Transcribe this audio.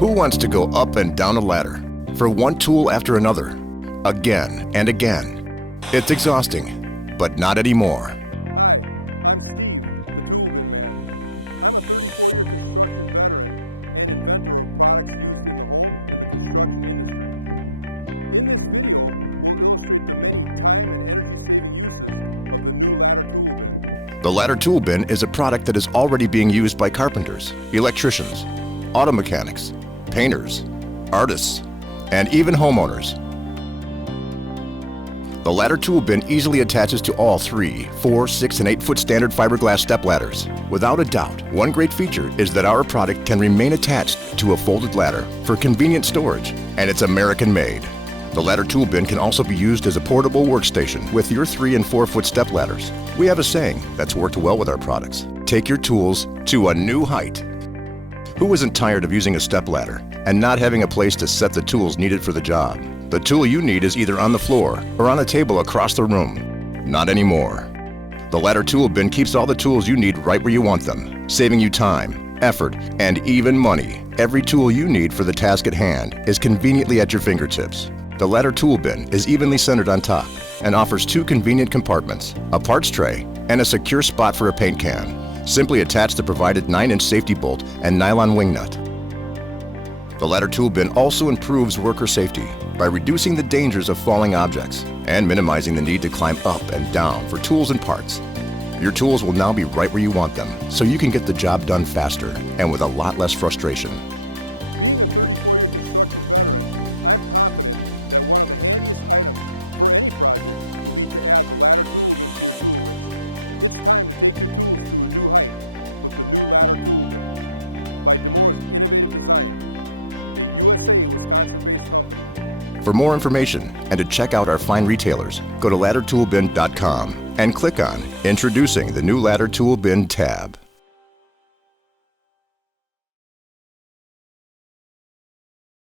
Who wants to go up and down a ladder for one tool after another, again and again? It's exhausting, but not anymore. The ladder tool bin is a product that is already being used by carpenters, electricians, auto mechanics, painters, artists, and even homeowners. The ladder tool bin easily attaches to all 3, 4, 6, and 8-foot standard fiberglass step ladders. Without a doubt, one great feature is that our product can remain attached to a folded ladder for convenient storage, and it's American-made. The ladder tool bin can also be used as a portable workstation with your 3 and 4-foot step ladders. We have a saying that's worked well with our products: take your tools to a new height. Who isn't tired of using a step ladder and not having a place to set the tools needed for the job? The tool you need is either on the floor or on a table across the room. Not anymore. The ladder tool bin keeps all the tools you need right where you want them, saving you time, effort, and even money. Every tool you need for the task at hand is conveniently at your fingertips. The ladder tool bin is evenly centered on top and offers 2 convenient compartments, a parts tray, and a secure spot for a paint can. Simply attach the provided 9-inch safety bolt and nylon wing nut. The ladder tool bin also improves worker safety by reducing the dangers of falling objects and minimizing the need to climb up and down for tools and parts. Your tools will now be right where you want them, so you can get the job done faster and with a lot less frustration. For more information and to check out our fine retailers, go to laddertoolbin.com and click on Introducing the new Ladder Tool Bin tab.